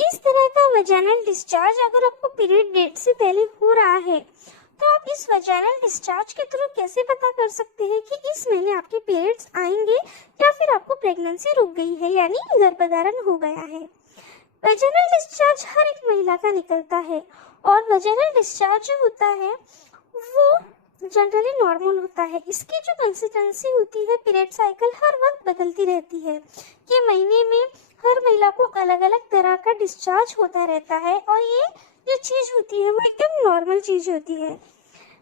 इस तरह का वजाइनल डिस्चार्ज अगर आपको पीरियड डेट से पहले हो रहा है तो आप इस वजाइनल डिस्चार्ज के थ्रू कैसे पता कर सकते हैं कि इस महीने आपके पीरियड्स आएंगे या फिर आपको प्रेगनेंसी रुक गई है यानी गर्भधारण हो गया है। वजाइनल डिस्चार्ज हर एक महिला का निकलता है और वजाइनल डिस्चार्ज जो होता है वो जनरली नॉर्मल होता है। इसकी जो कंसिस्टेंसी होती है पीरियड साइकिल हर वक्त बदलती रहती है। ये महीने में हर महिला को अलग अलग तरह का डिस्चार्ज होता रहता है और ये जो चीज होती है वो एकदम नॉर्मल चीज होती है।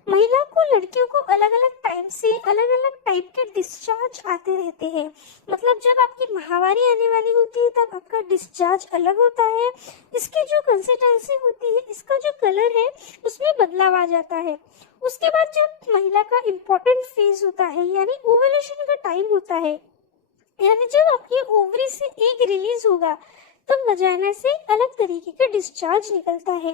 महिला को लड़कियों को अलग अलग टाइम से अलग अलग टाइप के डिस्चार्ज आते रहते हैं। मतलब जब आपकी माहवारी आने वाली होती है तब आपका डिस्चार्ज अलग होता है। इसकी जो कंसिस्टेंसी होती है, इसका जो कलर है उसमें बदलाव आ जाता है। उसके बाद जब महिला का इम्पोर्टेंट फेज होता है यानी ओव्यूलेशन का टाइम होता है, यानी जब आपकी ओवरी से एग रिलीज होगा तब वजाइना से अलग तरीके का डिस्चार्ज निकलता है।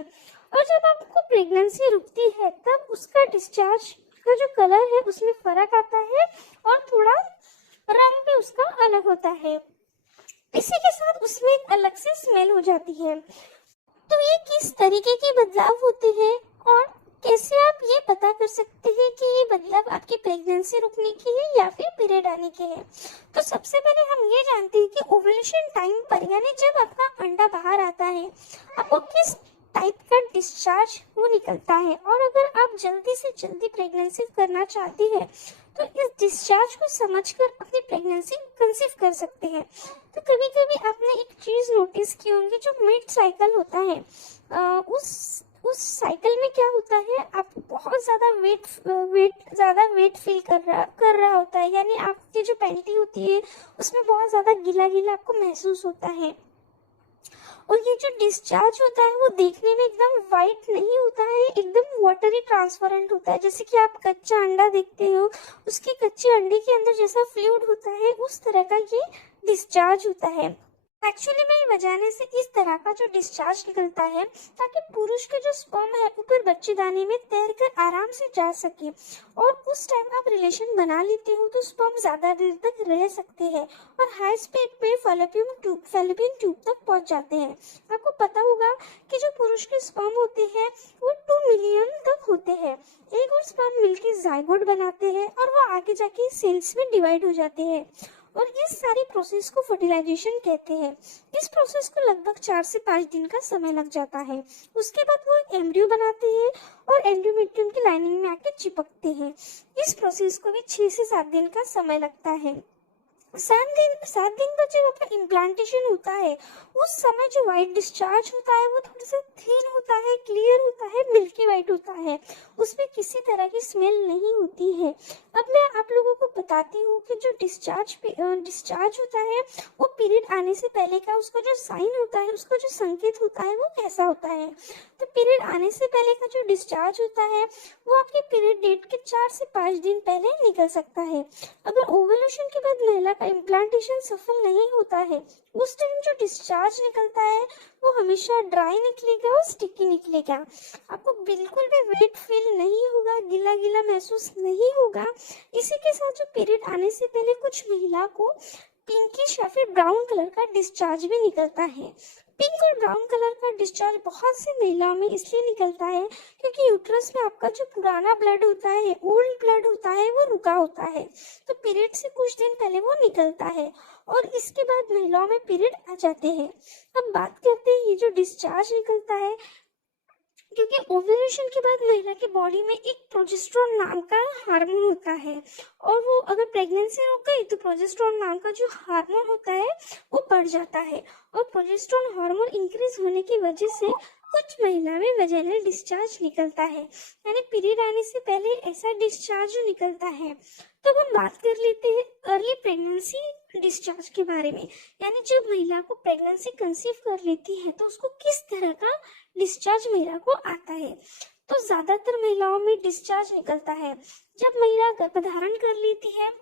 और जब आपको प्रेगनेंसी रुकती है तब उसका डिस्चार्ज का जो कलर है उसमें फर्क आता है और थोड़ा रंग भी उसका अलग होता है। इसी के साथ उसमें एक अलग से स्मेल हो जाती है। तो ये किस तरीके के बदलाव होते हैं और कैसे आप ये पता कर सकते हैं कि ये बदलाव आपकी प्रेगनेंसी रुकने की है या फिर पीरियड आने के है। तो सबसे पहले हम ये जानते हैं कि ओव्यूलेशन टाइम पर यानी जब आपका अंडा बाहर आता है आपको किस टाइप का डिस्चार्ज वो निकलता है। और अगर आप जल्दी से जल्दी प्रेगनेंसी करना चाहती है तो इस डिस्चार्ज को समझकर अपनी प्रेगनेंसी कंसीव कर सकते हैं। तो कभी कभी आपने एक चीज नोटिस की होंगी, जो मिड साइकिल होता है उस साइकिल में क्या होता है, आप बहुत ज्यादा वेट फील कर रहा होता है, यानी आपकी जो पैंटी होती है उसमें बहुत ज्यादा गीला गीला आपको महसूस होता है। और ये जो डिस्चार्ज होता है वो देखने में एकदम वाइट नहीं होता है, एकदम वाटरी ट्रांसपेरेंट होता है। जैसे कि आप कच्चा अंडा देखते हो, उसके कच्चे अंडे के अंदर जैसा फ्लूइड होता है उस तरह का ये डिस्चार्ज होता है। एक्चुअली में वजाने से इस तरह का जो डिस्चार्ज निकलता है ताकि पुरुष के जो स्पर्म है ऊपर बच्चेदानी में तैर कर आराम से जा सके। और उस टाइम आप रिलेशन बना लेते हो तो स्पर्म ज्यादा देर तक रह सकते हैं और हाई स्पीड पे फैलोपियन ट्यूब तक पहुंच जाते हैं। आपको पता होगा कि जो पुरुष के स्पर्म होते हैं वो 2 मिलियन तक होते हैं। एक और स्पर्म मिलकर जाइगोट बनाते हैं और वो आगे जाके सेल्स में डिवाइड हो जाते हैं और इस सारी प्रोसेस को फर्टिलाइजेशन कहते हैं। इस प्रोसेस को लगभग 4 से 5 दिन का समय लग जाता है। उसके बाद वो एम्ब्रियो बनाते हैं और एंडोमेट्रियम की लाइनिंग में आके चिपकते हैं। इस प्रोसेस को भी 6 से 7 दिन का समय लगता है। 7 दिन बाद जब आपका इम्प्लांटेशन होता है उस समय जो व्हाइट डिस्चार्ज होता है वो थोड़ा सा थिन होता है, क्लियर होता है, मिल्की व्हाइट होता है, उसमें किसी तरह की स्मेल नहीं होती है। अब मैं आप लोगों को बताती हूँ कि जो डिस्चार्ज होता है वो पीरियड आने से पहले का उसका जो साइन होता है, उसका जो संकेत होता है वो कैसा होता है। तो पीरियड आने से पहले का जो डिस्चार्ज होता है वो आपके पीरियड डेट के 4 से 5 दिन पहले निकल सकता है। अगर ओवुलेशन के बाद महिला का इम्प्लांटेशन सफल नहीं होता है उस टाइम जो डिस्चार्ज निकलता है वो हमेशा ड्राई निकलेगा और स्टिकी निकलेगा। आपको बिल्कुल भी वेट फील नहीं होगा, गीला गीला महसूस नहीं होगा। इसी के साथ जो पीरियड आने से पहले कुछ महिला को पिंकिश या फिर ब्राउन कलर का डिस्चार्ज भी निकलता है। पिंक और ब्राउन कलर का डिस्चार्ज बहुत सी महिलाओं में इसलिए निकलता है क्योंकि यूट्रस में आपका जो पुराना ब्लड होता है, ओल्ड ब्लड होता है, वो रुका होता है। तो पीरियड से कुछ दिन पहले वो निकलता है और इसके बाद महिलाओं में पीरियड आ जाते हैं। अब बात करते हैं ये जो डिस्चार्ज निकलता है, क्योंकि ओव्यूलेशन के बाद महिला की बॉडी में एक प्रोजेस्टेरोन नाम का हार्मोन होता है और वो अगर प्रेगनेंसी हो गई तो प्रोजेस्टेरोन नाम का जो हार्मोन होता है वो बढ़ जाता है और प्रोजेस्टेरोन हार्मोन इंक्रीज होने की वजह से कुछ महिला में वजाइनल डिस्चार्ज निकलता है, यानी पीरियड आने से पहले ऐसा डिस्चार्ज निकलता है। तो हम बात कर लेते हैं अर्ली प्रेगनेंसी डिस्चार्ज के बारे में, यानी जब महिला को प्रेगनेंसी कंसीव कर लेती है तो उसको किस तरह का डिस्चार्ज महिला को आता है। तो ज्यादातर महिलाओं में डिस्चार्ज निकलता है जब महिला गर्भधारण कर लेती है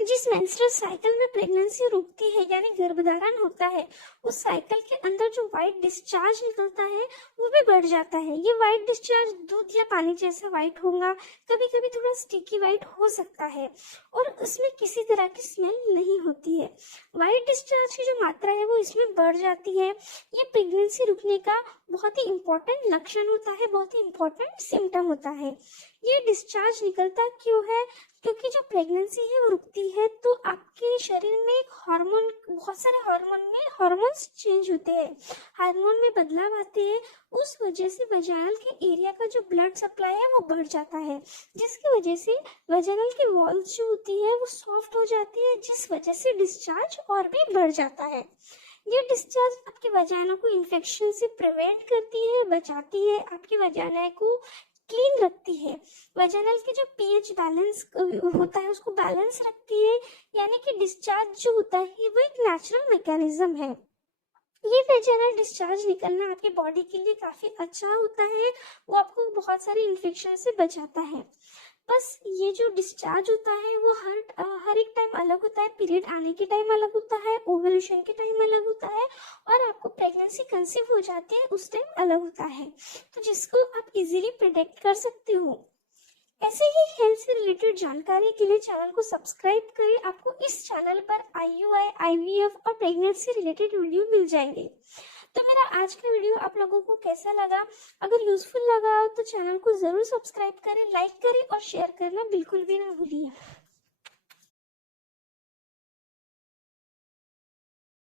जिस मेंस्ट्रुअल साइकिल में प्रेगनेंसी रुकती है यानी गर्भधारण होता है, उस साइकिल के अंदर जो व्हाइट डिस्चार्ज निकलता है वो भी बढ़ जाता है। ये व्हाइट डिस्चार्ज दूध या पानी जैसा व्हाइट होगा, कभी कभी थोड़ा स्टिकी व्हाइट हो सकता है और उसमें किसी तरह की स्मेल नहीं होती है। व्हाइट डिस्चार्ज की जो मात्रा है वो इसमें बढ़ जाती है। ये प्रेगनेंसी रुकने का बहुत ही इंपॉर्टेंट लक्षण होता है, बहुत ही इंपॉर्टेंट सिम्टम होता है। ये डिस्चार्ज निकलता क्यों है? क्योंकि जो प्रेगनेंसी है वो रुकती है तो आपके शरीर में एक हार्मोन, बहुत सारे हार्मोन्स चेंज होते हैं, हार्मोन में बदलाव आते हैं। उस वजह से वजाइनल के एरिया का जो ब्लड सप्लाई है वो बढ़ जाता है, जिसकी वजह से वजाइनल की वॉल्स जो होती है वो सॉफ्ट हो जाती है, जिस वजह से डिस्चार्ज और भी बढ़ जाता है। ये डिस्चार्ज आपके वजाइना को इन्फेक्शन से प्रिवेंट करती है, बचाती है, आपकी वजाइना को क्लीन रखती है। वजाइनल की जो पीएच बैलेंस होता है उसको बैलेंस रखती है, यानी कि डिस्चार्ज जो होता है वो एक नेचुरल मैकेनिज्म है। ये वेजाइनल डिस्चार्ज निकलना आपकी बॉडी के लिए काफी अच्छा होता है, वो आपको बहुत सारे इन्फेक्शन से बचाता है। बस ये जो डिस्चार्ज होता है वो हर एक टाइम अलग होता है, पीरियड आने के टाइम अलग होता है, ओवुलेशन के टाइम अलग होता है और आपको प्रेगनेंसी कंसीव हो जाती है उस टाइम अलग होता है, तो जिसको आप इजीली प्रिडिक्ट कर सकते हो। ऐसे ही हेल्थ से रिलेटेड जानकारी के लिए चैनल को सब्सक्राइब करें। आपको इस चैनल पर IUI, IVF और प्रेगनेंसी रिलेटेड वीडियो मिल जाएंगे। तो मेरा आज का वीडियो आप लोगों को कैसा लगा? अगर यूजफुल लगा तो चैनल को जरूर सब्सक्राइब करें, लाइक करें और शेयर करना बिल्कुल भी ना भूलिए।